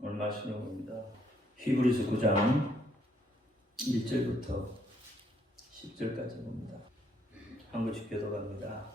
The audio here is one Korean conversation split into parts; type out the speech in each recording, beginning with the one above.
오늘 말씀을 봅니다. 히브리서 9장 1절부터 10절까지 봅니다. 한국식 교도갑니다.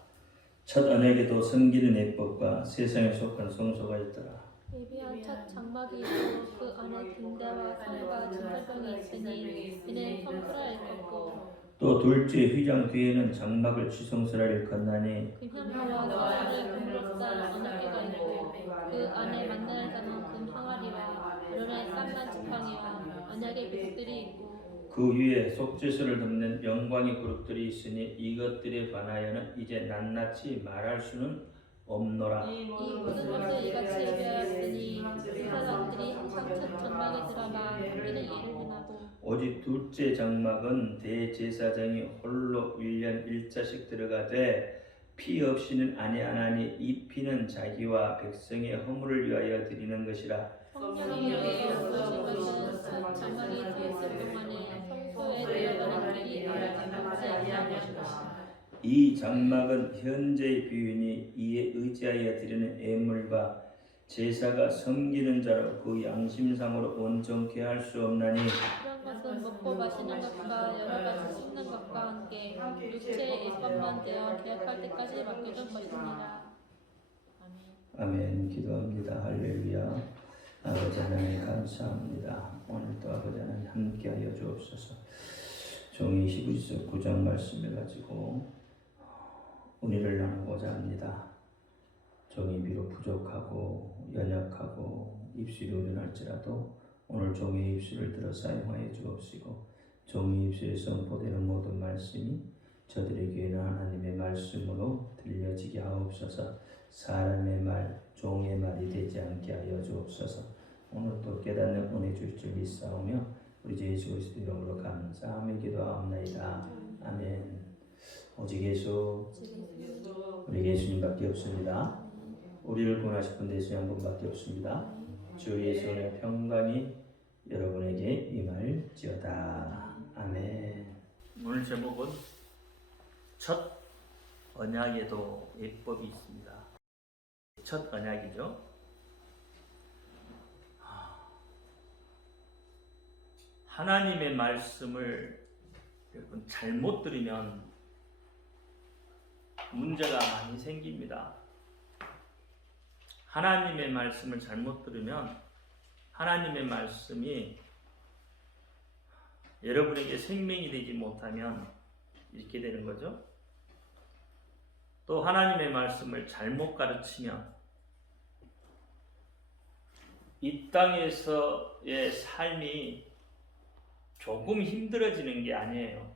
첫 언약에도 섬기는 예법과 세상에 속한 성소가 있더라. 예비한 첫 장막이 있고 그 안에 등대와 상과 진설병이 있으니 이는 성소라 일컫고 또 둘째 휘장 뒤에는 장막을 지성소라 일컫나니 금향과와 성소를 금으로싼 언약궤가 있고 그 안에 만날 자는 금 항아리와 아론의 쌈난 지팡이와 언약의 비석들이 있고 그 위에 속죄소를 덮는 영광의 그룹들이 있으니 이것들에 관하여는 이제 낱낱이 말할 수는 없노라. 이 모든 것을 이같이 예배하였으니 그 사람들이 항상 첫 장막에 들어가 섬기는 일을 행하고 오직 둘째 장막은 대제사장이 홀로 1년 1자씩 들어가되 피 없이는 아니하나니 이 피는 자기와 백성의 허물을 위하여 드리는 것이라. 성령이 여기에 없으신 것은 첫 장막이 서 있을 동안에 성소에 들어가는 길이 알아지지 아니하는 것이다. 이 장막은 현재의 비유니 이에 의지하여 드리는 예물과 제사가 섬기는 자로 그 양심상으로 온전케 할 수 없나니 이런 것은 먹고 마시는 것과 여러 가지 씹는 것과 함께 육체의 일법만 되어 계약할 때까지 맡겨둔 것입니다. 아멘. 아멘. 기도합니다. 할렐루야. 아버지 하나님 감사합니다. 오늘도 아버지 하나님 함께하여 주옵소서. 종이 히브리서 9장 말씀을 가지고 은혜를 나누고자 합니다. 종이 비록 부족하고 연약하고 입술이 우려날지라도 오늘 종의 입술을 들어 사용하여 주옵시고 종의 입술에 선포되는 모든 말씀이 저들에게는 하나님의 말씀으로 들려지게 하옵소서. 사람의 말, 종의 말이 되지 않게 하여 주옵소서. 오늘 또 깨닫는 은혜 주실 줄 믿사오며 우리 주 예수 그리스도 이름으로 감사하며 기도하옵나이다. 아멘. 오직 예수, 우리 예수님밖에 없습니다. 우리를 구원하실 분 예수 한 분밖에 없습니다. 주 예수의 평강이 여러분에게 임할지어다. 아멘. 오늘 제목은 첫 언약에도 예법이 있습니다. 첫 언약이죠. 하나님의 말씀을 여러분 잘못 들으면 문제가 많이 생깁니다. 하나님의 말씀을 잘못 들으면 하나님의 말씀이 여러분에게 생명이 되지 못하면 이렇게 되는 거죠. 또 하나님의 말씀을 잘못 가르치면 이 땅에서의 삶이 조금 힘들어지는 게 아니에요.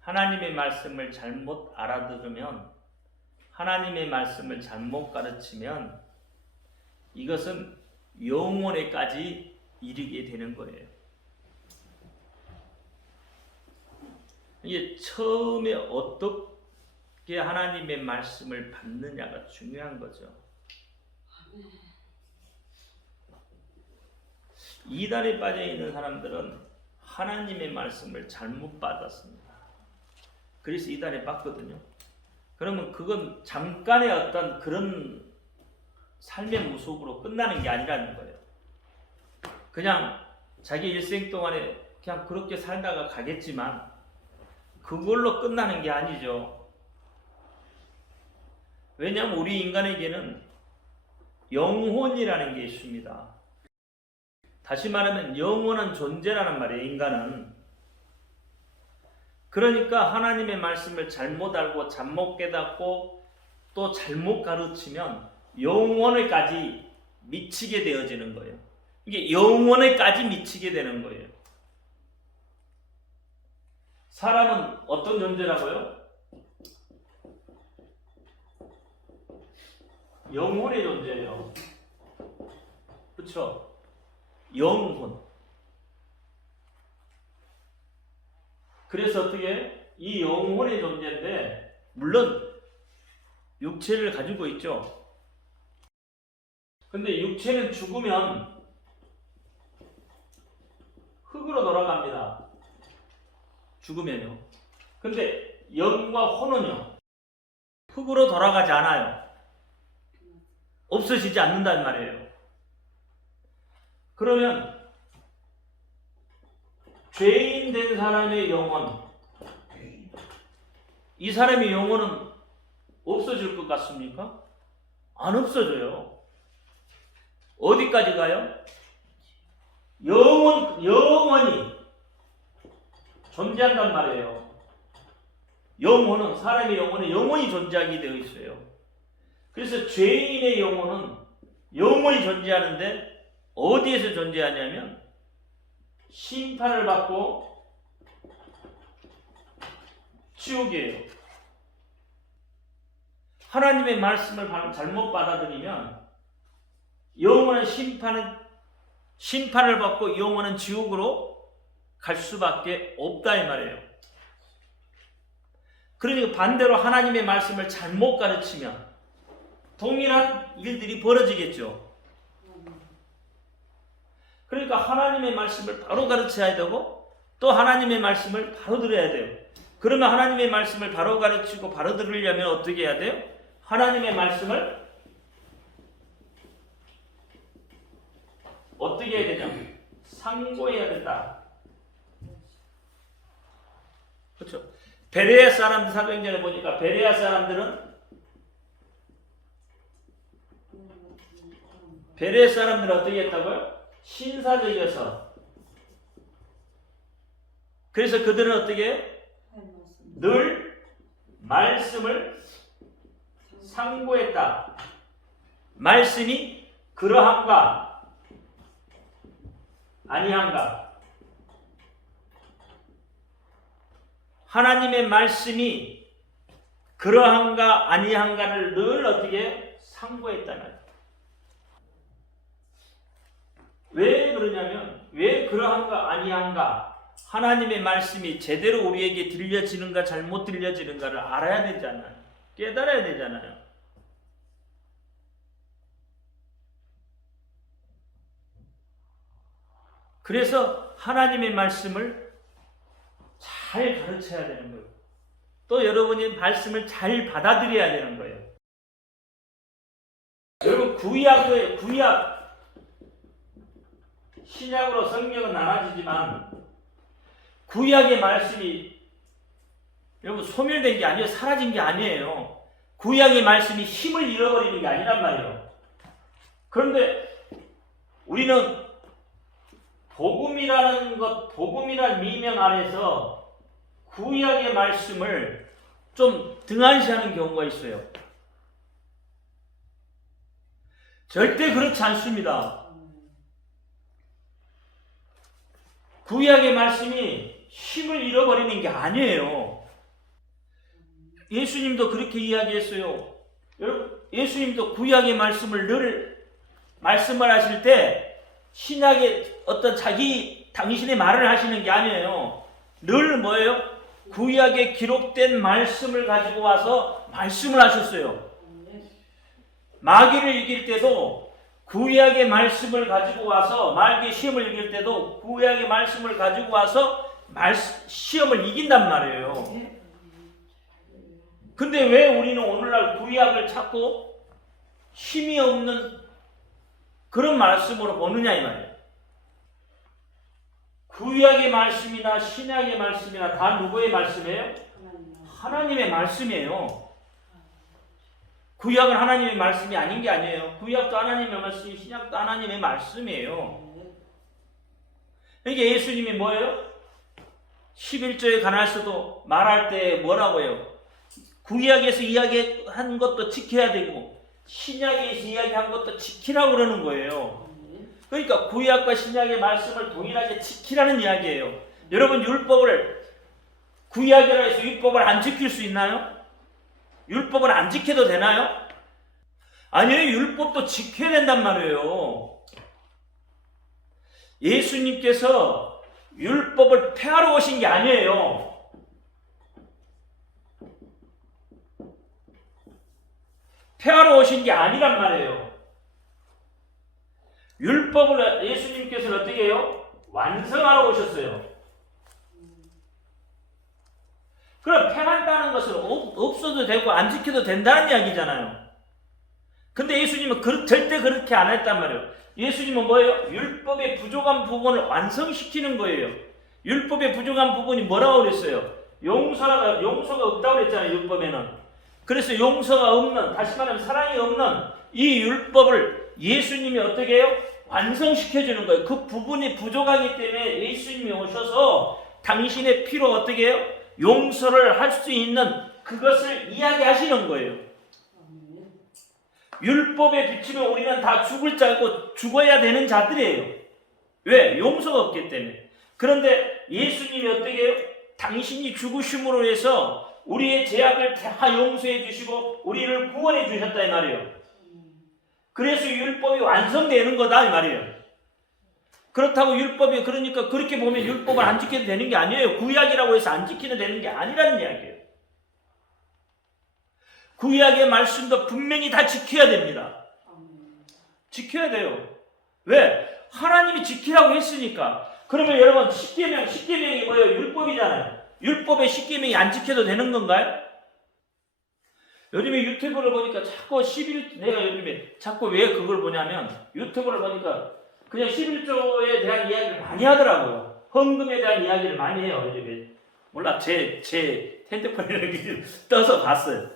하나님의 말씀을 잘못 알아들으면, 하나님의 말씀을 잘못 가르치면 이것은 영원에까지 이르게 되는 거예요. 이게 처음에 어떻게 하나님의 말씀을 받느냐가 중요한 거죠. 이단에 빠져 있는 사람들은 하나님의 말씀을 잘못 받았습니다. 그래서 이단에 빠거든요. 그러면 그건 잠깐의 어떤 그런 삶의 모습으로 끝나는 게 아니라는 거예요. 그냥 자기 일생 동안에 그냥 그렇게 살다가 가겠지만 그걸로 끝나는 게 아니죠. 왜냐하면 우리 인간에게는 영혼이라는 게 있습니다. 다시 말하면 영원한 존재라는 말이에요. 인간은. 그러니까 하나님의 말씀을 잘못 알고 잘못 깨닫고 또 잘못 가르치면 영원에까지 미치게 되어지는 거예요. 이게 영원에까지 미치게 되는 거예요. 사람은 어떤 존재라고요? 영혼의 존재예요. 그렇죠? 영혼. 그래서 어떻게 이 영혼의 존재인데 물론 육체를 가지고 있죠. 근데 육체는 죽으면 흙으로 돌아갑니다. 죽으면요. 근데 영과 혼은요. 흙으로 돌아가지 않아요. 없어지지 않는단 말이에요. 그러면 죄인 된 사람의 영혼, 이 사람의 영혼은 없어질 것 같습니까? 안 없어져요. 어디까지 가요? 영원히 존재한단 말이에요. 영혼은, 사람의 영혼은 영원히 존재하게 되어 있어요. 그래서 죄인의 영혼은 영원히 존재하는데 어디에서 존재하냐면 심판을 받고 지옥이에요. 하나님의 말씀을 잘못 받아들이면 영원한 심판을 받고 영원한 지옥으로 갈 수밖에 없다 이 말이에요. 그러니까 반대로 하나님의 말씀을 잘못 가르치면 동일한 일들이 벌어지겠죠. 그러니까 하나님의 말씀을 바로 가르쳐야 되고 또 하나님의 말씀을 바로 들어야 돼요. 그러면 하나님의 말씀을 바로 가르치고 바로 들으려면 어떻게 해야 돼요? 하나님의 말씀을 어떻게 해야 되냐? 상고해야 된다. 그렇죠? 베레아 사람들 사도행전에 보니까 베레아 사람들은 어떻게 했다고요? 신사적이어서. 그래서 그들은 어떻게 해요? 늘 말씀을 상고했다. 말씀이 그러한가 아니한가. 하나님의 말씀이 그러한가 아니한가를 늘 어떻게 상고했다는. 왜 그러냐면 왜 그러한가 아니한가 하나님의 말씀이 제대로 우리에게 들려지는가 잘못 들려지는가를 알아야 되잖아요. 깨달아야 되잖아요. 그래서 하나님의 말씀을 잘 가르쳐야 되는 거예요. 또 여러분이 말씀을 잘 받아들여야 되는 거예요. 여러분 구약 신약으로 성경은 나눠지지만 구약의 말씀이 여러분 소멸된 게 아니에요. 사라진 게 아니에요. 구약의 말씀이 힘을 잃어버리는 게 아니란 말이에요. 그런데 우리는 복음이란 미명 아래서 구약의 말씀을 좀 등한시하는 경우가 있어요. 절대 그렇지 않습니다. 구약의 말씀이 힘을 잃어버리는 게 아니에요. 예수님도 그렇게 이야기했어요. 여러분, 예수님도 구약의 말씀을 늘 말씀을 하실 때 신약의 어떤 당신의 말을 하시는 게 아니에요. 늘 뭐예요? 구약에 기록된 말씀을 가지고 와서 말씀을 하셨어요. 마귀를 이길 때도 구약의 말씀을 가지고 와서 마귀의 시험을 이길 때도 구약의 말씀을 가지고 와서 시험을 이긴단 말이에요. 근데 왜 우리는 오늘날 구약을 찾고 힘이 없는 그런 말씀으로 보느냐 이 말이에요. 구약의 말씀이나 신약의 말씀이나 다 누구의 말씀이에요? 하나님의 말씀이에요. 구약은 하나님의 말씀이 아닌 게 아니에요. 구약도 하나님의 말씀이, 신약도 하나님의 말씀이에요. 그러니까 예수님이 뭐예요? 11조에 관해서도 말할 때 뭐라고 해요? 구약에서 이야기한 것도 지켜야 되고 신약에서 이야기한 것도 지키라고 그러는 거예요. 그러니까 구약과 신약의 말씀을 동일하게 지키라는 이야기예요. 여러분 구약이라 해서 율법을 안 지킬 수 있나요? 율법을 안 지켜도 되나요? 아니에요. 율법도 지켜야 된단 말이에요. 예수님께서 율법을 폐하러 오신 게 아니에요. 폐하러 오신 게 아니란 말이에요. 율법을 예수님께서는 어떻게 해요? 완성하러 오셨어요. 그럼 폐한다는 것은 없어도 되고 안 지켜도 된다는 이야기잖아요. 근데 예수님은 절대 그렇게 안 했단 말이에요. 예수님은 뭐예요? 율법의 부족한 부분을 완성시키는 거예요. 율법의 부족한 부분이 뭐라고 그랬어요? 용서가 없다고 그랬잖아요. 율법에는. 그래서 용서가 없는, 다시 말하면 사랑이 없는 이 율법을 예수님이 어떻게 해요? 완성시켜주는 거예요. 그 부분이 부족하기 때문에 예수님이 오셔서 당신의 피로 어떻게 해요? 용서를 할 수 있는 그것을 이야기하시는 거예요. 율법에 비추면 우리는 다 죽을 자고 죽어야 되는 자들이에요. 왜? 용서가 없기 때문에. 그런데 예수님이 어떻게 해요? 당신이 죽으심으로 해서 우리의 죄악을 다 용서해 주시고 우리를 구원해 주셨다 이 말이에요. 그래서 율법이 완성되는 거다 이 말이에요. 그렇다고 율법이, 그러니까 그렇게 보면 율법을 안 지켜도 되는 게 아니에요. 구약이라고 해서 안 지키면 되는 게 아니라는 이야기예요. 구약의 말씀도 분명히 다 지켜야 됩니다. 지켜야 돼요. 왜? 하나님이 지키라고 했으니까. 그러면 여러분 십계명이 뭐예요? 율법이잖아요. 율법의 십계명이 안 지켜도 되는 건가요? 요즘에 유튜브를 보니까 자꾸 내가 요즘에 자꾸 왜 그걸 보냐면 유튜브를 보니까 그냥 11조에 대한 이야기를 많이 하더라고요. 헌금에 대한 이야기를 많이 해요. 요즘에. 몰라, 제 핸드폰에 이렇게 떠서 봤어요.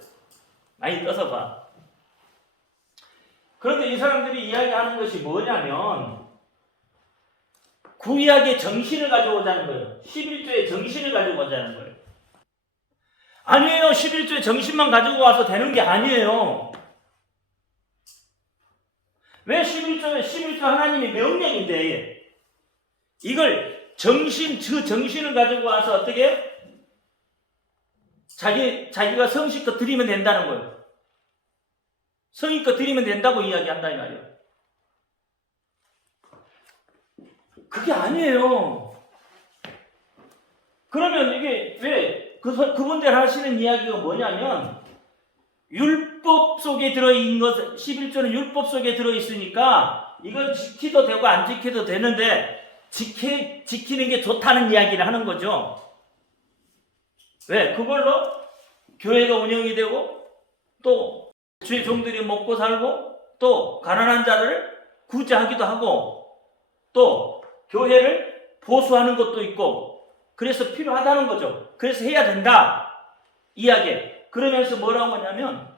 많이 떠서 봐. 그런데 이 사람들이 이야기하는 것이 뭐냐면 구약의 정신을 가지고 오자는 거예요. 11조의 정신을 가지고 오자는 거예요. 아니에요. 11조의 정신만 가지고 와서 되는 게 아니에요. 왜 11조 하나님의 명령인데 이걸 그 정신을 가지고 와서 어떻게 자기가 성실껏 드리면 된다는 거예요. 성의껏 드리면 된다고 이야기한다 이 말이에요. 그게 아니에요. 그러면 이게 왜 그분들 하시는 이야기가 뭐냐면 율법 속에 들어있는 것, 11조는 율법 속에 들어있으니까 이건 지키도 되고 안 지켜도 되는데 지키는 게 좋다는 이야기를 하는 거죠. 왜? 그걸로 교회가 운영이 되고 또 주의 종들이 먹고 살고 또 가난한 자를 구제하기도 하고 또 교회를 보수하는 것도 있고 그래서 필요하다는 거죠. 그래서 해야 된다 이야기. 그러면서 뭐라고 하냐면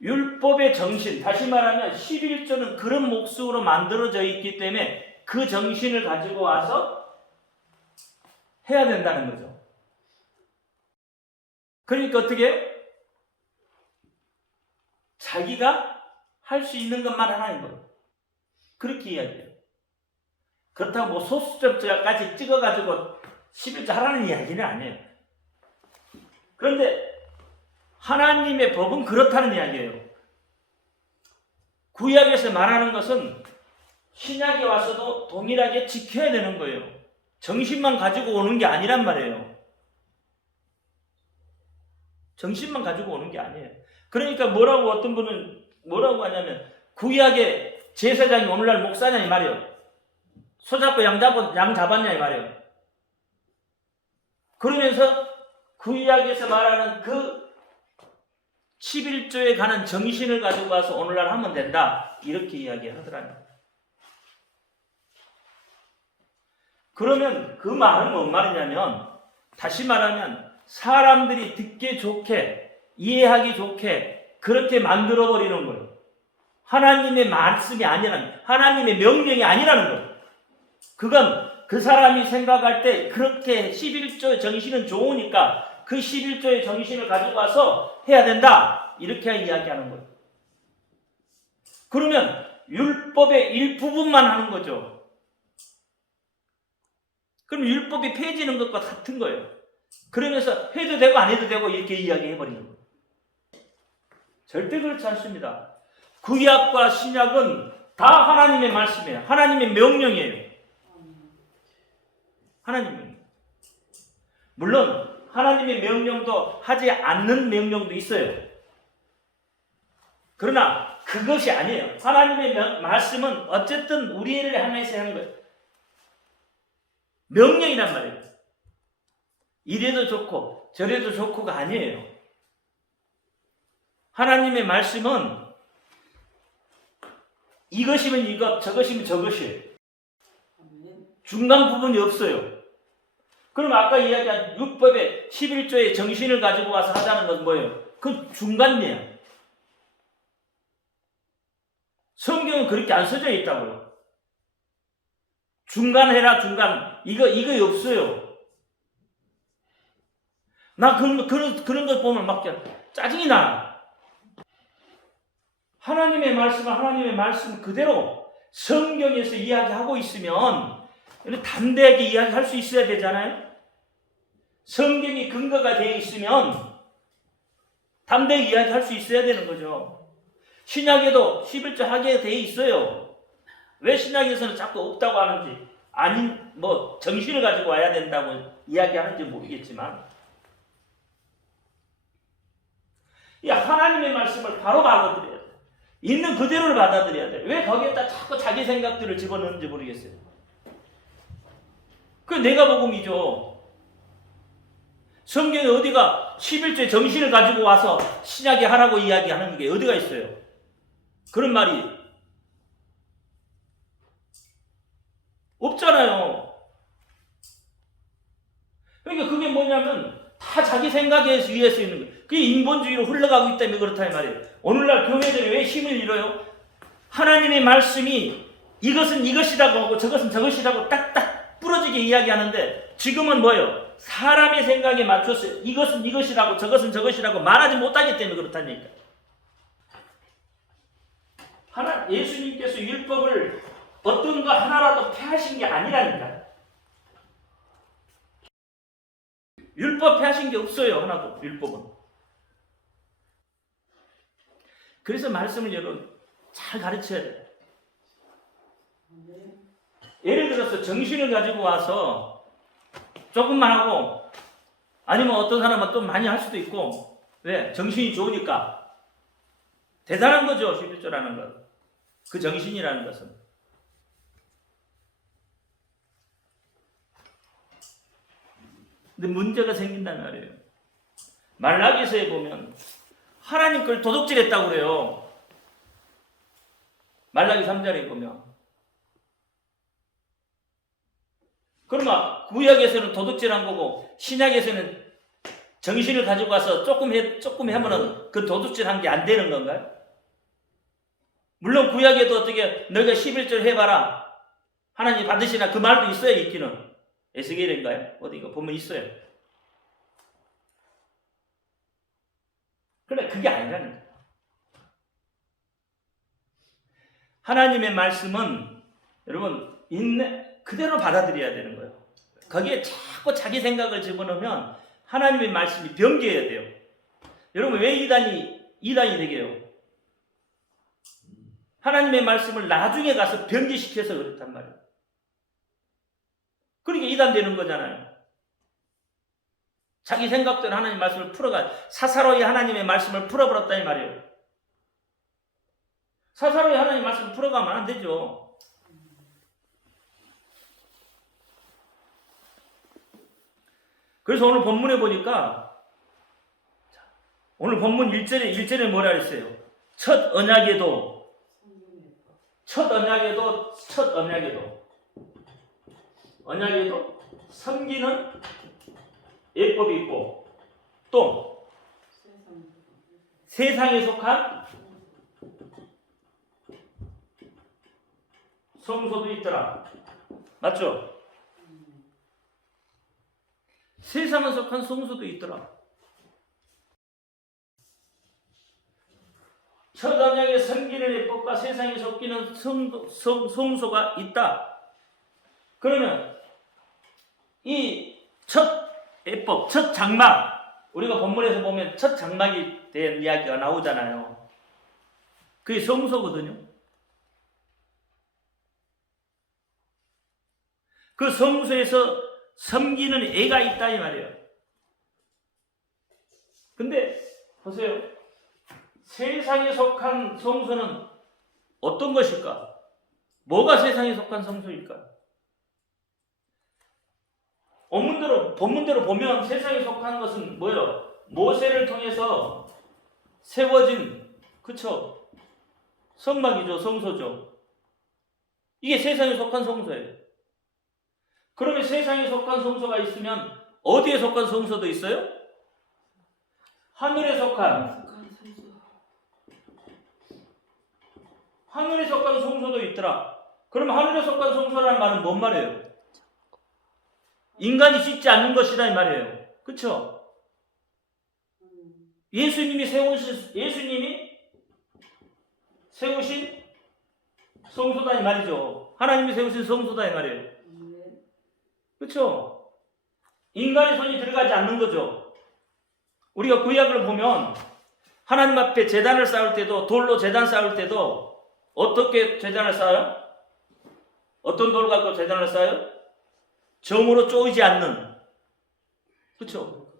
율법의 정신, 다시 말하면 11조는 그런 몫으로 만들어져 있기 때문에 그 정신을 가지고 와서 해야 된다는 거죠. 그러니까 어떻게 해요? 자기가 할 수 있는 것만 하라는 거예요. 그렇게 이야기해요. 그렇다고 뭐 소수점까지 찍어가지고 11조 하라는 이야기는 아니에요. 그런데 하나님의 법은 그렇다는 이야기예요. 구약에서 말하는 것은 신약에 와서도 동일하게 지켜야 되는 거예요. 정신만 가지고 오는 게 아니란 말이에요. 정신만 가지고 오는 게 아니에요. 그러니까 어떤 분은 뭐라고 하냐면 구약의 제사장이 오늘날 목사냐 이 말이에요. 소 잡고 양 잡았냐 이 말이에요. 그러면서 구약에서 말하는 그 11조에 관한 정신을 가지고 와서 오늘날 하면 된다. 이렇게 이야기하더라고요. 그러면 그 말은 뭔 말이냐면 다시 말하면 사람들이 듣기 좋게 이해하기 좋게 그렇게 만들어버리는 거예요. 하나님의 말씀이 아니라는, 하나님의 명령이 아니라는 거예요. 그건 그 사람이 생각할 때 그렇게 11조의 정신은 좋으니까 그 11조의 정신을 가지고 와서 해야 된다. 이렇게 이야기하는 거예요. 그러면 율법의 일부분만 하는 거죠. 그럼 율법이 폐지는 것과 같은 거예요. 그러면서 해도 되고 안 해도 되고 이렇게 이야기해버리는 거예요. 절대 그렇지 않습니다. 구약과 신약은 다 하나님의 말씀이에요. 하나님의 명령이에요. 하나님의 명령. 물론 하나님의 명령도 하지 않는 명령도 있어요. 그러나 그것이 아니에요. 하나님의 말씀은 어쨌든 우리를 향해서 하는 거예요. 명령이란 말이에요. 이래도 좋고 저래도 좋고가 아니에요. 하나님의 말씀은 이것이면 이것, 저것이면 저것이에요. 중간 부분이 없어요. 그럼 아까 이야기한 율법의 11조의 정신을 가지고 와서 하자는 건 뭐예요? 그 중간이에요. 성경은 그렇게 안 써져 있다고요. 중간 해라, 중간. 이거 없어요. 나 그런 거 보면 막 짜증이 나. 하나님의 말씀 그대로 성경에서 이야기하고 있으면 담대하게 이야기할 수 있어야 되잖아요. 성경이 근거가 되어 있으면 담대하게 이야기할 수 있어야 되는 거죠. 신약에도 11조 하게 되어 있어요. 왜 신약에서는 자꾸 없다고 하는지, 아닌 뭐 정신을 가지고 와야 된다고 이야기하는지 모르겠지만, 이 하나님의 말씀을 바로 받아들여야 돼. 있는 그대로를 받아들여야 돼. 왜 거기에다 자꾸 자기 생각들을 집어넣는지 모르겠어요. 그 내가 복음이죠. 성경에 어디가 11조의 정신을 가지고 와서 신약에 하라고 이야기하는 게 어디가 있어요? 그런 말이 없잖아요. 그러니까 그게 뭐냐면 다 자기 생각에 의해서 있는 거예요. 그게 인본주의로 흘러가고 있기 때문에 그렇다 이 말이에요. 오늘날 교회들이 왜 힘을 잃어요? 하나님의 말씀이 이것은 이것이라고 하고 저것은 저것이라고 딱딱 부러지게 이야기하는데, 지금은 뭐예요? 사람의 생각에 맞춰서 이것은 이것이라고 저것은 저것이라고 말하지 못하기 때문에 그렇다니까. 예수님께서 율법을 어떤 거 하나라도 폐하신 게 아니라니까. 율법 폐하신 게 없어요. 하나도. 율법은. 그래서 말씀을 여러분 잘 가르쳐야 돼요. 예를 들어서 정신을 가지고 와서 조금만 하고, 아니면 어떤 사람은 또 많이 할 수도 있고, 왜? 정신이 좋으니까. 대단한 거죠. 11조라는 것. 그 정신이라는 것은. 근데 문제가 생긴단 말이에요. 말라기서에 보면 하나님 걸 도둑질했다고 그래요. 말라기 3절에 보면. 그러면 구약에서는 도둑질한 거고 신약에서는 정신을 가지고 와서 조금 하면은 그 도둑질한 게 안 되는 건가요? 물론 구약에도 어떻게 너희가 11절 해봐라 하나님 받으시나 그 말도 있어요. 있기는. 에스겔인가요? 어디가 보면 있어요. 그런데 그게 아니라는 거예요. 하나님의 말씀은 여러분 그대로 받아들여야 되는 거예요. 거기에 자꾸 자기 생각을 집어넣으면 하나님의 말씀이 변개해야 돼요. 여러분 왜 이단이 되게요? 하나님의 말씀을 나중에 가서 변개시켜서 그렇단 말이에요. 그러니까 이단 되는 거잖아요. 자기 생각대로 하나님 말씀을 사사로이 하나님의 말씀을 풀어버렸다 이 말이에요. 사사로이 하나님 말씀을 풀어가면 안 되죠. 그래서 오늘 본문에 보니까 오늘 본문 1절에 뭐라 그랬어요? 첫 언약에도 섬기는 예법이 있고 또 세상에 속한 성소도 있더라. 맞죠? 세상에 속한 성소도 있더라. 첫 언약에 섬기는 예법과 세상에 속기는 성소가 있다. 그러면 이 첫 예법, 첫 장막, 우리가 본문에서 보면 첫 장막이 대한 이야기가 나오잖아요. 그게 성소거든요. 그 성소에서 섬기는 애가 있다 이 말이에요. 근데 보세요. 세상에 속한 성소는 어떤 것일까? 뭐가 세상에 속한 성소일까? 본문대로 보면 세상에 속한 것은 뭐예요? 모세를 통해서 세워진, 그쵸? 성막이죠, 성소죠. 이게 세상에 속한 성소예요. 그러면 세상에 속한 성소가 있으면 어디에 속한 성소도 있어요? 하늘에 속한 성소도 있더라. 그럼 하늘에 속한 성소라는 말은 뭔 말이에요? 인간이 짓지 않는 것이다 이 말이에요. 그렇죠? 예수님이 세우신 성소다 이 말이죠. 하나님이 세우신 성소다 이 말이에요. 그렇죠? 인간의 손이 들어가지 않는 거죠. 우리가 구약을 보면 하나님 앞에 제단을 쌓을 때도, 돌로 제단 쌓을 때도 어떻게 제단을 쌓아요? 어떤 돌을 갖고 제단을 쌓아요? 정으로 쪼이지 않는, 그렇죠?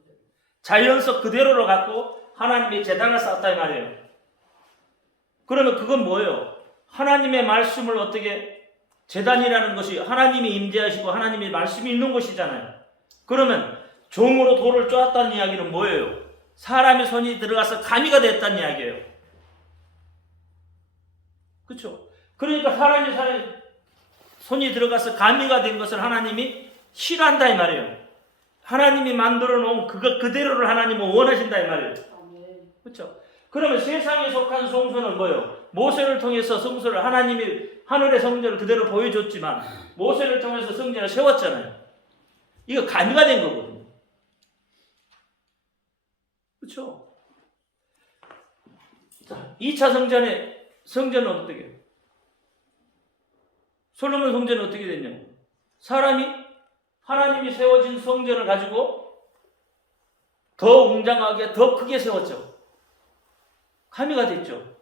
자연석 그대로를 갖고 하나님의 제단을 쌓았다 이 말이에요. 그러면 그건 뭐예요? 하나님의 말씀을 어떻게, 제단이라는 것이 하나님이 임재하시고 하나님의 말씀이 있는 곳이잖아요. 그러면 종으로 돌을 쪼았다는 이야기는 뭐예요? 사람의 손이 들어가서 가미가 됐다는 이야기예요. 그렇죠? 그러니까 사람의 손이 들어가서 가미가 된 것을 하나님이 싫어한다 이 말이에요. 하나님이 만들어 놓은 그것 그대로를 하나님은 원하신다 이 말이에요. 그렇죠? 그러면 세상에 속한 성소는 뭐예요? 모세를 통해서 성소를, 하나님이 하늘의 성전을 그대로 보여줬지만 모세를 통해서 성전을 세웠잖아요. 이거 가미가 된 거거든요. 그렇죠? 자, 2차 성전은 어떻게 해요? 솔로몬 성전은 어떻게 됐냐? 사람이 하나님이 세워진 성전을 가지고 더 웅장하게, 더 크게 세웠죠. 가미가 됐죠.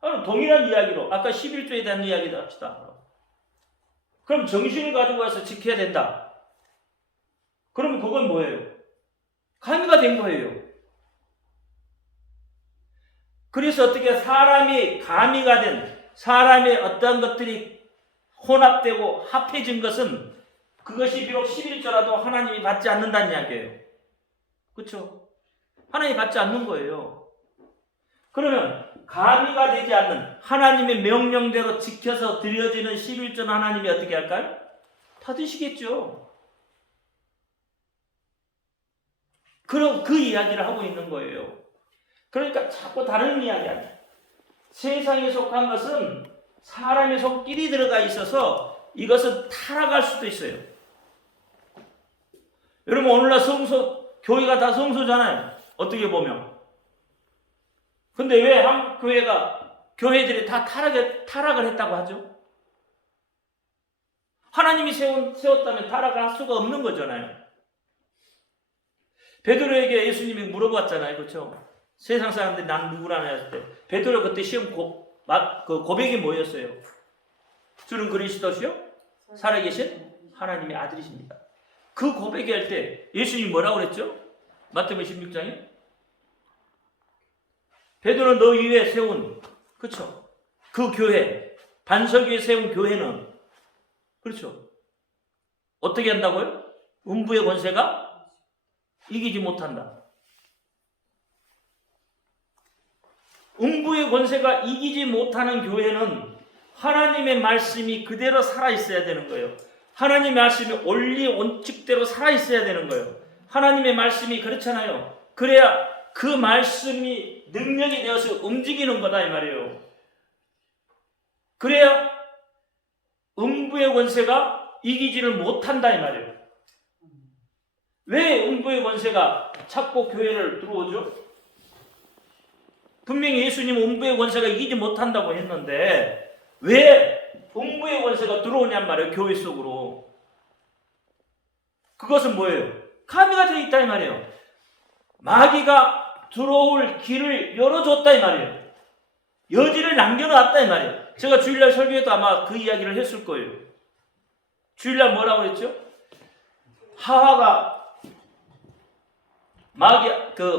그럼 동일한 이야기로 아까 11조에 대한 이야기도 합시다. 그럼 정신을 가지고 와서 지켜야 된다. 그러면 그건 뭐예요? 가미가 된 거예요. 그래서 어떻게 사람이 가미가 된, 사람의 어떤 것들이 혼합되고 합해진 것은 그것이 비록 11조라도 하나님이 받지 않는다는 이야기예요. 그렇죠? 하나님이 받지 않는 거예요. 그러면 가미가 되지 않는 하나님의 명령대로 지켜서 드려지는 11조는 하나님이 어떻게 할까요? 받으시겠죠. 그럼 그 이야기를 하고 있는 거예요. 그러니까 자꾸 다른 이야기 아니에요. 세상에 속한 것은 사람의 손길이 들어가 있어서 이것은 타락할 수도 있어요. 여러분 오늘날 교회가 다 성소잖아요. 어떻게 보면. 근데 왜 한 교회들이 다 타락을 했다고 하죠? 하나님이 세웠다면 타락을 할 수가 없는 거잖아요. 베드로에게 예수님이 물어봤잖아요. 그렇죠? 세상 사람들이 난 누구라냐 했을 때 베드로 그때 시험 고백이 뭐였어요? 주는 그리스도시요? 살아계신 하나님의 아들이십니다. 그 고백할 때 예수님이 뭐라고 그랬죠? 마태복음 16장에 베드로 너 위에 세운, 그렇죠? 그 교회, 반석 위에 세운 교회는, 그렇죠? 어떻게 한다고요? 음부의 권세가 이기지 못한다. 음부의 권세가 이기지 못하는 교회는 하나님의 말씀이 그대로 살아있어야 되는 거예요. 하나님의 말씀이 원리 원칙대로 살아있어야 되는 거예요. 하나님의 말씀이 그렇잖아요. 그래야 그 말씀이 능력이 되어서 움직이는 거다 이 말이에요. 그래야 음부의 권세가 이기지를 못한다 이 말이에요. 왜 음부의 권세가 자꾸 교회를 들어오죠? 분명히 예수님은 음부의 권세가 이기지 못한다고 했는데 왜 음부의 권세가 들어오냔 말이에요. 교회 속으로. 그것은 뭐예요? 가미가 되어 있다 이 말이에요. 마귀가 들어올 길을 열어줬다 이 말이에요. 여지를 남겨놨다 이 말이에요. 제가 주일날 설교에도 아마 그 이야기를 했을 거예요. 주일날 뭐라고 그랬죠? 하와가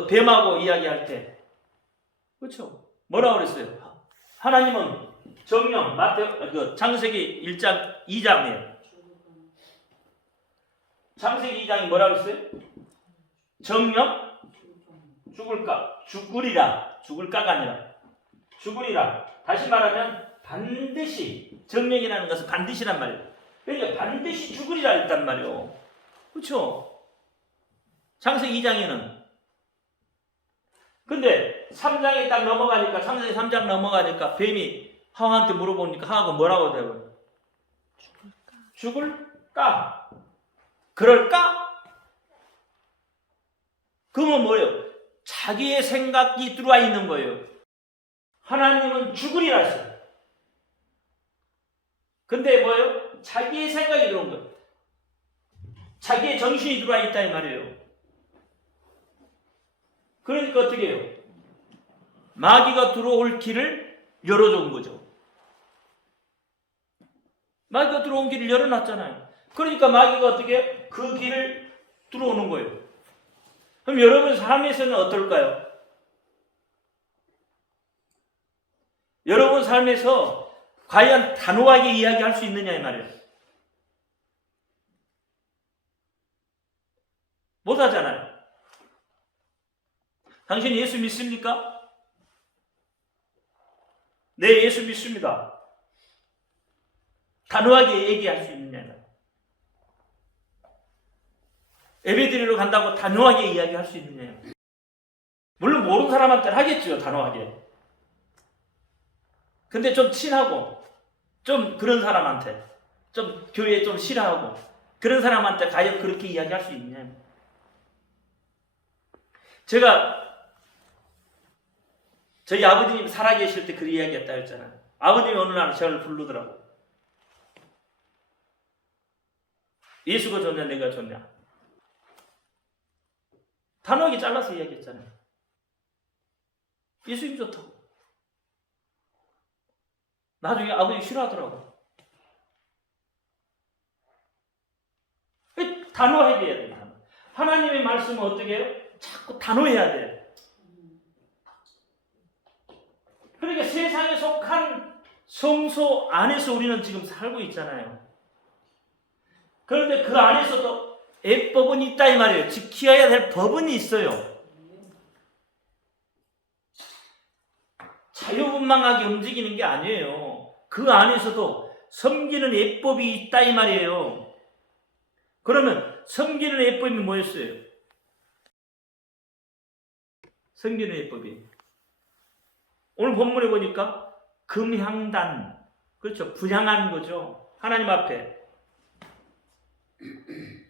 뱀하고 이야기할 때, 그렇죠? 뭐라고 그랬어요? 하나님은 정령, 창세기 1장 2장이에요. 창세기 2장이 뭐라고 했어요? 정령 죽을까? 죽으리라. 죽을까가 아니라 죽으리라. 다시 말하면 반드시 정령이라는 것은 반드시란 말이에요. 그러니까 반드시 죽으리라 했단 말이에요. 그렇죠? 창세기 2장에는. 근데 3장에 딱 넘어가니까, 창세기 3장 넘어가니까 뱀이 하와한테 물어보니까 하와가 뭐라고 대요? 죽을까? 그럴까? 그러면 뭐예요? 자기의 생각이 들어와 있는 거예요. 하나님은 죽으리라 했어요. 근데 뭐예요? 자기의 생각이 들어온 거예요. 자기의 정신이 들어와 있다 이 말이에요. 그러니까 어떻게 해요? 마귀가 들어올 길을 열어준 거죠. 마귀가 들어온 길을 열어놨잖아요. 그러니까 마귀가 어떻게 해요? 그 길을 들어오는 거예요. 그럼 여러분 삶에서는 어떨까요? 여러분 삶에서 과연 단호하게 이야기할 수 있느냐 이 말이에요. 못하잖아요. 당신 예수 믿습니까? 네, 예수 믿습니다. 단호하게 얘기할 수 있느냐. 예배드리러 간다고 단호하게 이야기할 수 있느냐. 물론 모르는 사람한테는 하겠죠, 단호하게. 근데 좀 친하고 좀 그런 사람한테, 좀 교회에 좀 싫어하고 그런 사람한테 과연 그렇게 이야기할 수 있느냐. 제가 저희 아버님 살아계실 때 그 이야기 했다 했잖아요. 아버님이 어느 날 저를 부르더라고. 예수가 좋냐 내가 좋냐. 단호하게 잘라서 이야기했잖아요. 예수님 좋다고. 나중에 아버지 싫어하더라고. 단호하게 해야 돼요. 하나님의 말씀은 어떻게 해요? 자꾸 단호해야 돼요. 그러니까 세상에 속한 성소 안에서 우리는 지금 살고 있잖아요. 그런데 그 안에서도 예법은 있다 이 말이에요. 지켜야 될 법은 있어요. 자유분방하게 움직이는 게 아니에요. 그 안에서도 섬기는 예법이 있다 이 말이에요. 그러면 섬기는 예법이 뭐였어요? 섬기는 예법이 오늘 본문에 보니까 금향단, 그렇죠? 분향하는 거죠. 하나님 앞에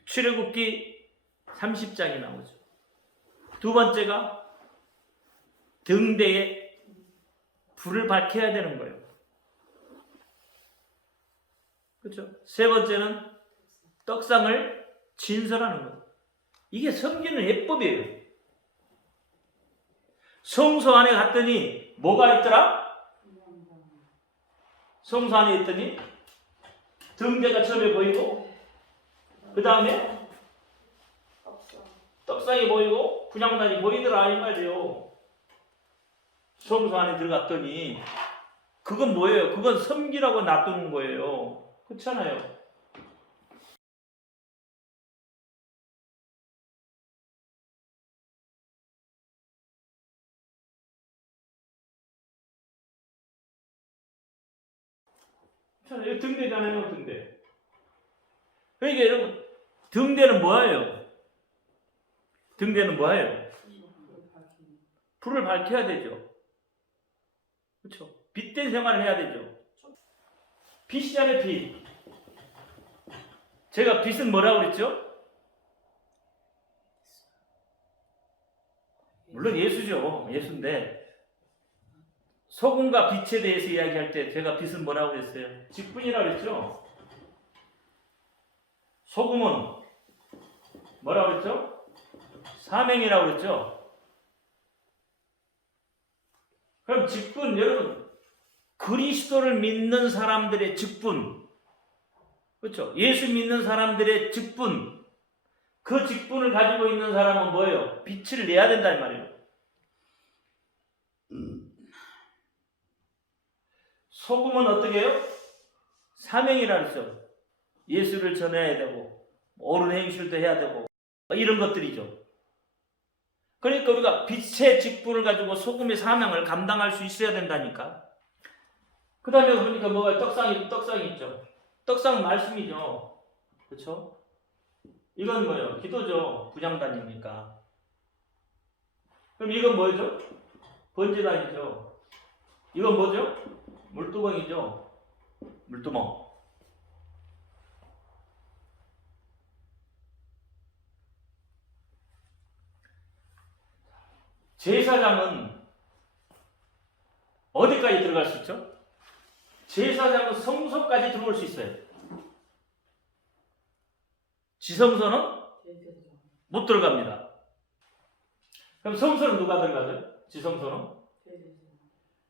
출애굽기 30장이 나오죠. 두 번째가 등대에 불을 밝혀야 되는 거예요. 그렇죠? 세 번째는 떡상을 진설하는 거예요. 이게 섬기는 예법이에요. 성소 안에 갔더니 뭐가 있더라? 성소 안에 있더니 등대가 처음에 보이고 그 다음에 떡상이 보이고 분향단이 보이더라 이 말이에요. 성소 안에 들어갔더니 그건 뭐예요? 그건 섬기라고 놔두는 거예요. 그렇잖아요. 여기 등대잖아요, 등대. 그러니까 여러분, 등대는 뭐예요? 등대는 뭐예요? 불을 밝혀야 되죠. 그렇죠? 빛된 생활을 해야 되죠. 빛이잖아요, 빛. 제가 빛은 뭐라고 그랬죠? 물론 예수죠. 예수인데 소금과 빛에 대해서 이야기할 때 제가 빛은 뭐라고 했어요? 직분이라고 했죠. 소금은 뭐라고 했죠? 사명이라고 했죠. 그럼 직분, 여러분 그리스도를 믿는 사람들의 직분, 그렇죠? 예수 믿는 사람들의 직분, 그 직분을 가지고 있는 사람은 뭐예요? 빛을 내야 된다는 말이에요. 소금은 어떻게 해요? 사명이라고 했죠. 예수를 전해야 되고 옳은 행실도 해야 되고 이런 것들이죠. 그러니까 우리가 빛의 직분을 가지고 소금의 사명을 감당할 수 있어야 된다니까. 그 다음에 보니까 뭐가 떡상이 있죠. 떡상 말씀이죠. 그렇죠? 이건 뭐예요? 기도죠. 부장단이니까. 그럼 이건 뭐죠? 번제단이죠. 이건 뭐죠? 물두멍이죠. 물두멍. 제사장은 어디까지 들어갈 수 있죠? 제사장은 성소까지 들어올 수 있어요. 지성소는 못 들어갑니다. 그럼 성소는 누가 들어가죠? 지성소는?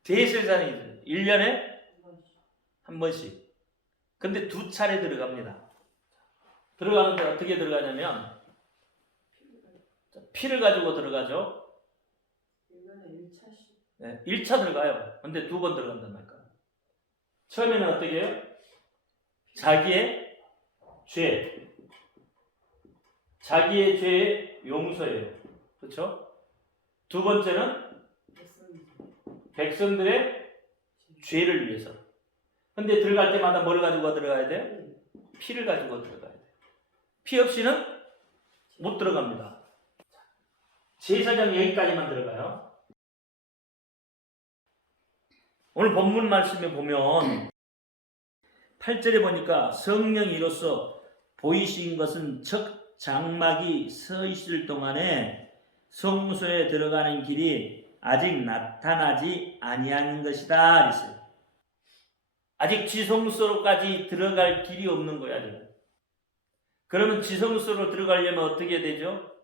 대제사장이 1년에 한 번씩. 근데 2차례 들어갑니다. 들어가는데 어떻게 들어가냐면 피를 가지고 들어가죠. 1차 들어가요. 근데 2번 들어간단 말이에요. 처음에는 어떻게 해요? 자기의 죄의 용서예요. 그렇죠? 2번째는 백성들의 죄를 위해서. 근데 들어갈 때마다 뭘 가지고 들어가야 돼요? 피를 가지고 들어가야 돼요. 피 없이는 못 들어갑니다. 제사장 여기까지만 들어가요. 오늘 본문 말씀에 보면 8절에 보니까 성령이 이로써 보이신 것은 적 장막이 서 있을 동안에 성소에 들어가는 길이 아직 나타나지 아니하는 것이다 그랬어요. 아직 지성소로까지 들어갈 길이 없는 거야 지금. 그러면 지성소로 들어가려면 어떻게 되죠?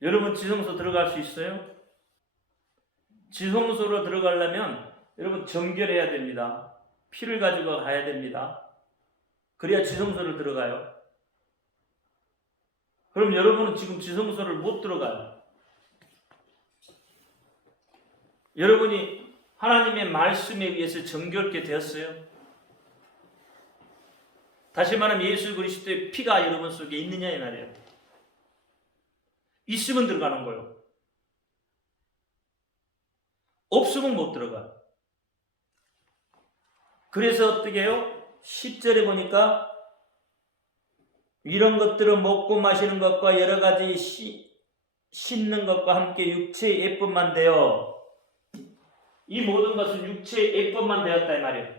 여러분 지성소 들어갈 수 있어요? 지성소로 들어가려면 여러분 정결해야 됩니다. 피를 가지고 가야 됩니다. 그래야 지성소를 들어가요. 그럼 여러분은 지금 지성소를 못 들어가요. 여러분이 하나님의 말씀에 의해서 정결케 되었어요. 다시 말하면 예수 그리스도의 피가 여러분 속에 있느냐 이 말이에요. 있으면 들어가는 거예요. 없으면 못 들어가요. 그래서 어떻게 해요? 10절에 보니까 이런 것들은 먹고 마시는 것과 여러 가지 씻는 것과 함께 육체의 예법만 되어 이 모든 것은 육체의 예법만 되었다 이 말이에요.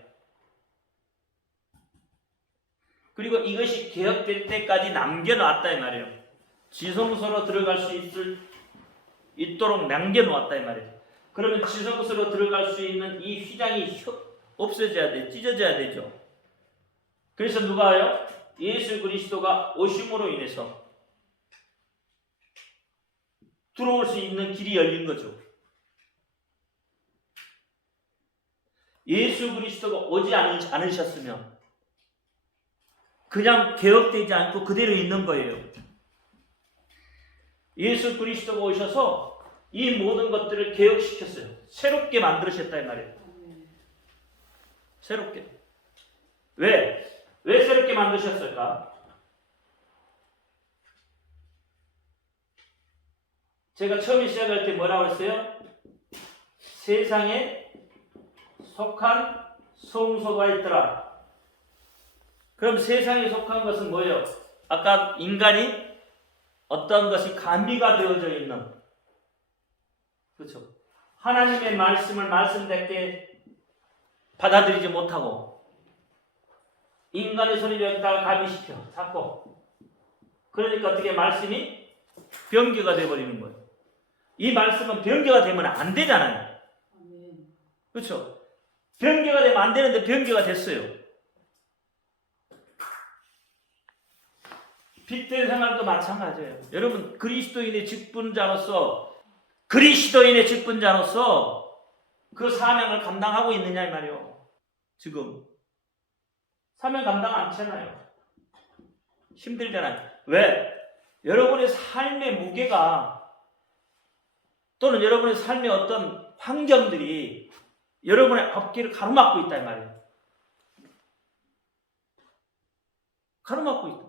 그리고 이것이 개혁될 때까지 남겨놓았다 이 말이에요. 지성소로 들어갈 수 있도록 남겨놓았다 이 말이에요. 그러면 지성소로 들어갈 수 있는 이 휘장이 없어져야 돼, 찢어져야 되죠. 그래서 누가 해요? 예수 그리스도가 오심으로 인해서 들어올 수 있는 길이 열린 거죠. 예수 그리스도가 오지 않으셨으면 그냥 개혁되지 않고 그대로 있는 거예요. 예수 그리스도가 오셔서 이 모든 것들을 개혁시켰어요. 새롭게 만들으셨다 이 말이에요. 새롭게. 왜 새롭게 만드셨을까? 제가 처음에 시작할 때 뭐라고 했어요? 세상에 속한 성소가 있더라. 그럼 세상에 속한 것은 뭐예요? 아까 인간이 어떤 것이 감비가 되어져 있는, 그렇죠? 하나님의 말씀을 말씀답게 받아들이지 못하고 인간의 소리를 여기다가 가미시켜 자꾸. 그러니까 어떻게 말씀이 변개가 되어버리는 거예요. 이 말씀은 변개가 되면 안 되잖아요. 그렇죠? 변개가 되면 안 되는데 변개가 됐어요. 빚된 생활도 마찬가지예요. 여러분 그리스도인의 직분자로서 그 사명을 감당하고 있느냐 이 말이에요. 지금 사명 감당 안 하잖아요. 힘들잖아요. 왜? 여러분의 삶의 무게가 또는 여러분의 삶의 어떤 환경들이 여러분의 앞길을 가로막고 있다 이 말이에요. 가로막고 있다.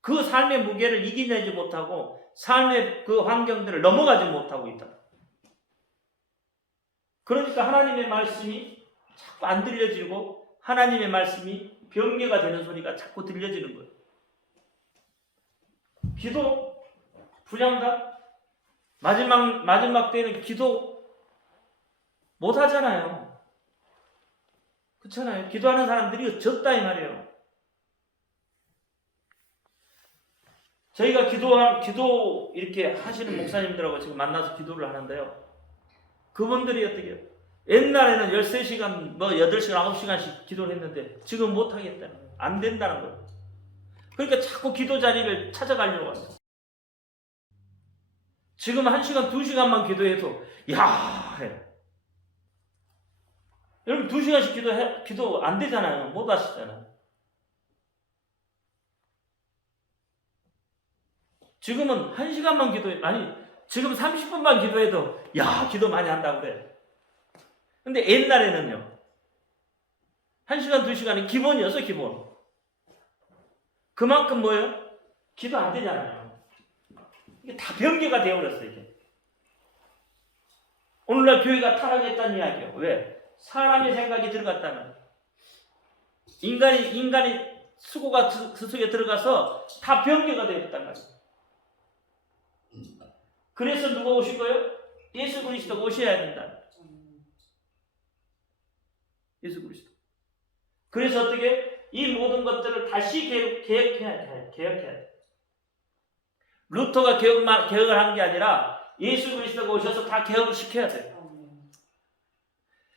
그 삶의 무게를 이겨내지 못하고 삶의 그 환경들을 넘어가지 못하고 있다. 그러니까 하나님의 말씀이 자꾸 안 들려지고 하나님의 말씀이 변개가 되는 소리가 자꾸 들려지는 거예요. 기도 불량다. 마지막 때는 기도 못 하잖아요. 그렇잖아요. 기도하는 사람들이 적다 이 말이에요. 저희가 기도 이렇게 하시는 목사님들하고 지금 만나서 기도를 하는데요. 그분들이 어떻게 해요? 옛날에는 13시간, 8시간, 9시간씩 기도를 했는데 지금 못 하겠다는 거예요. 안 된다는 거예요. 그러니까 자꾸 기도 자리를 찾아가려고 합니다. 지금 1시간, 2시간만 기도해도 야 해. 여러분 2시간씩 기도 안 되잖아요. 못 하시잖아요. 지금은 1시간만 지금 30분만 기도해도 야 기도 많이 한다고 그래. 근데 옛날에는요 1시간, 2시간이 기본이었어. 기본. 그만큼 뭐예요? 기도 안 되잖아요. 이게 다 변개가 되어버렸어. 이게 오늘날 교회가 타락했다는 이야기예요. 왜? 사람의 생각이 들어갔다면 인간이 수고가 그 속에 들어가서 다 변개가 되었단 말이에요. 그래서 누가 오실 거예요? 예수 그리스도가 오셔야 된다. 예수 그리스도. 그래서 어떻게 이 모든 것들을 다시 개혁해야 돼. 루터가 개혁을 한 게 아니라 예수 그리스도가 오셔서 다 개혁을 시켜야 돼.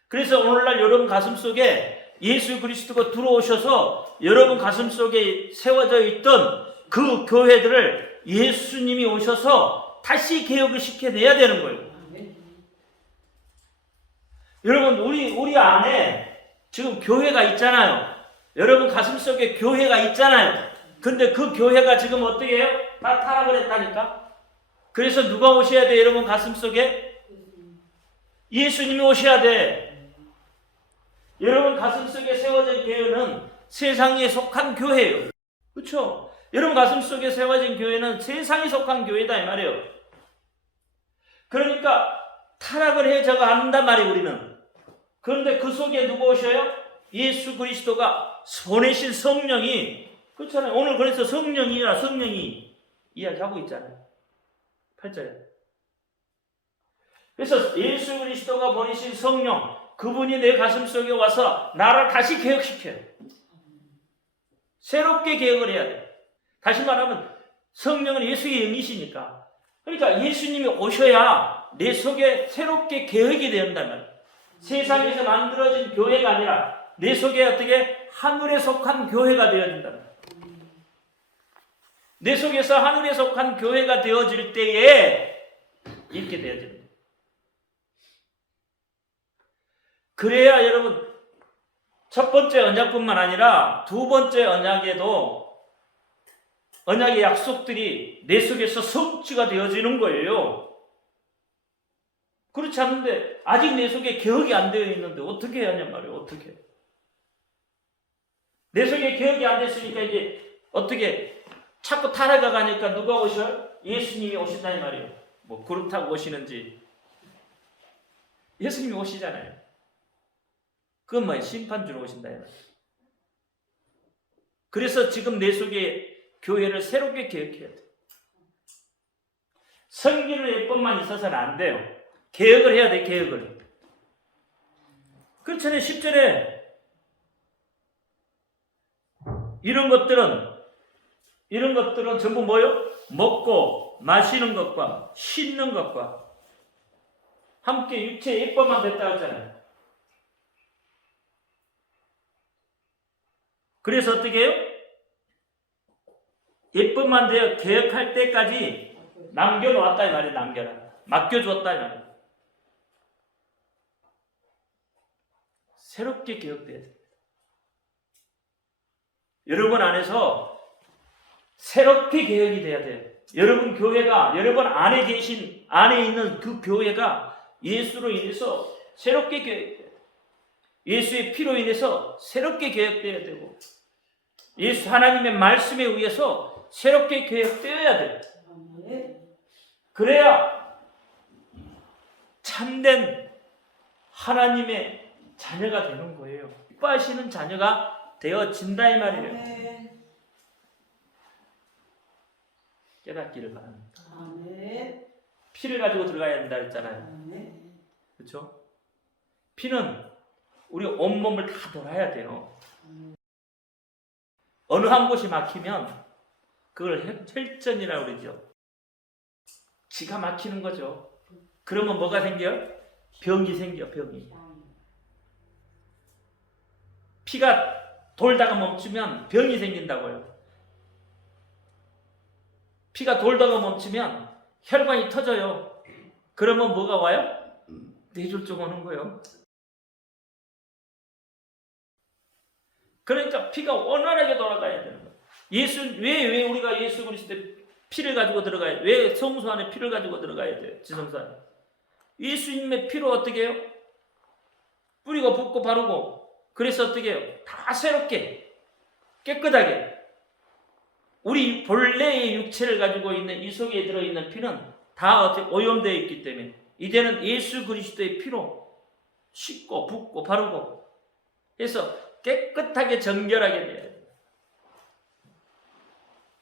그래서 오늘날 여러분 가슴 속에 예수 그리스도가 들어오셔서 여러분 가슴 속에 세워져 있던 그 교회들을 예수님이 오셔서 다시 개혁을 시켜내야 되는 거예요. 여러분 우리 안에 지금 교회가 있잖아요. 여러분 가슴 속에 교회가 있잖아요. 근데 그 교회가 지금 어떻게 해요? 다 타락을 했다니까. 그래서 누가 오셔야 돼? 여러분 가슴 속에 예수님이 오셔야 돼. 여러분 가슴 속에 세워진 교회는 세상에 속한 교회예요. 그렇죠? 여러분 가슴 속에 세워진 교회는 세상에 속한 교회다 이 말이에요. 그러니까 타락을 해서가 안단 말이에요. 우리는. 그런데 그 속에 누가 오셔요? 예수 그리스도가 보내신 성령이. 그렇잖아요. 오늘 그래서 성령이 이야기하고 있잖아요. 8절에. 그래서 예수 그리스도가 보내신 성령, 그분이 내 가슴 속에 와서 나를 다시 개혁시켜요. 새롭게 개혁을 해야 돼요. 다시 말하면 성령은 예수의 영이시니까. 그러니까 예수님이 오셔야 내 속에 새롭게 개혁이 된단 말이에요. 세상에서 만들어진 교회가 아니라 내 속에 어떻게 하늘에 속한 교회가 되어진다. 내 속에서 하늘에 속한 교회가 되어질 때에 이렇게 되어집니다. 그래야 여러분 첫 번째 언약뿐만 아니라 두 번째 언약에도 언약의 약속들이 내 속에서 성취가 되어지는 거예요. 그렇지 않은데 아직 내 속에 개혁이 안 되어 있는데 어떻게 해야 하냔 말이에요. 어떻게. 내 속에 개혁이 안 됐으니까 이제 어떻게 자꾸 타락가 가니까 누가 오셔요? 예수님이 오신다 이 말이에요. 뭐 그룹 타고 오시는지 예수님이 오시잖아요. 그건 뭐예요? 심판 주러 오신다 이 말이에요. 그래서 지금 내 속에 교회를 새롭게 개혁해야 돼요. 성기를 예법만 있어서는 안 돼요. 개혁을 해야 돼. 개혁을. 그렇잖아요. 10절에 이런 것들은 전부 뭐예요? 먹고 마시는 것과 씻는 것과 함께 육체 예법만 됐다 했잖아요. 그래서 어떻게 해요? 예법만 되어 개혁할 때까지 남겨놓았다 이 말이에요. 맡겨주었다 이 말이에요. 새롭게 개혁돼야 돼요. 여러분 안에서 새롭게 개혁이 돼야 돼요. 여러분 교회가 여러분 안에 있는 그 교회가 예수로 인해서 새롭게 개혁돼요. 예수의 피로 인해서 새롭게 개혁돼야 되고 예수 하나님의 말씀에 의해서 새롭게 개혁되어야 돼요. 그래야 참된 하나님의 자녀가 되는 거예요. 기뻐하시는 자녀가 되어진다 이 말이에요. 아멘. 깨닫기를 바랍니다. 아멘. 피를 가지고 들어가야 된다 했잖아요. 아멘. 그렇죠? 피는 우리 온몸을 다 돌아야 돼요. 어느 한 곳이 막히면 그걸 혈전이라고 그러죠. 기가 막히는 거죠. 그러면 뭐가 생겨요? 병이 생겨, 병이. 피가 돌다가 멈추면 병이 생긴다고요. 피가 돌다가 멈추면 혈관이 터져요. 그러면 뭐가 와요? 뇌졸중 오는 거예요. 그러니까 피가 원활하게 돌아가야 되는 거예요. 왜 우리가 예수 그리스도의 피를 가지고 들어가야 돼요? 왜 성소 안에 피를 가지고 들어가야 돼요? 지성소 안에. 예수님의 피로 어떻게 해요? 뿌리고 붓고 바르고 그래서 어떻게 해요? 다 새롭게 깨끗하게 우리 본래의 육체를 가지고 있는 이 속에 들어있는 피는 다 어떻게 오염되어 있기 때문에 이제는 예수 그리스도의 피로 씻고 붓고 바르고 해서 깨끗하게 정결하게 돼야 돼요.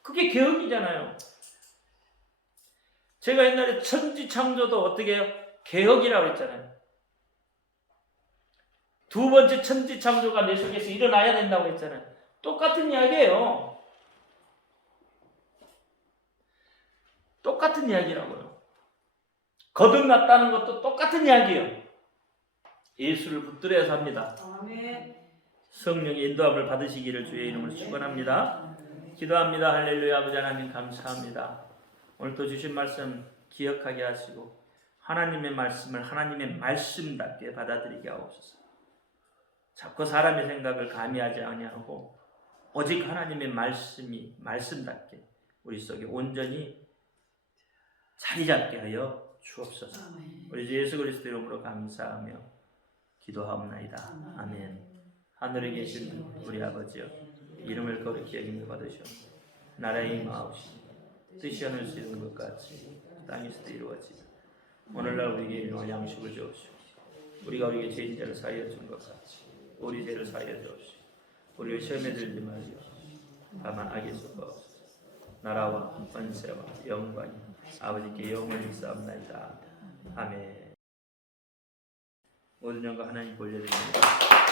그게 개혁이잖아요. 제가 옛날에 천지창조도 어떻게 해요? 개혁이라고 했잖아요. 두 번째 천지창조가 내 속에서 일어나야 된다고 했잖아요. 똑같은 이야기예요. 똑같은 이야기라고요. 거듭났다는 것도 똑같은 이야기예요. 예수를 붙들어야 합니다. 아멘. 성령의 인도함을 받으시기를 주의 이름으로 축원합니다. 기도합니다. 할렐루야. 아버지 하나님 감사합니다. 오늘 또 주신 말씀 기억하게 하시고 하나님의 말씀을 하나님의 말씀답게 받아들이게 하옵소서. 자꾸 사람의 생각을 가미하지 아니하고 오직 하나님의 말씀이 말씀답게 우리 속에 온전히 자리 잡게 하여 주옵소서. 우리 주 예수 그리스도 이름으로 감사하며 기도하옵나이다. 아멘. 하늘에 계신 우리 아버지여, 이름을 거룩히 여김을 받으시옵소서. 나라의 임하옵시며 뜻이 하늘에서 이룬 것 같이 땅에서도 이루어지며 오늘날 우리에게 일용할 양식을 주옵시고 우리가 우리에게 죄인 자를 사하여 준 것 같이 우리 죄를 사하여 주옵시고 우리를 시험에 들지 마시오. 다만 악에서 구하옵소서. 나라와 권세와 영광이 아버지께 영원히 있사옵나이다. 아멘. 모든 영광 하나님 돌려드립니다.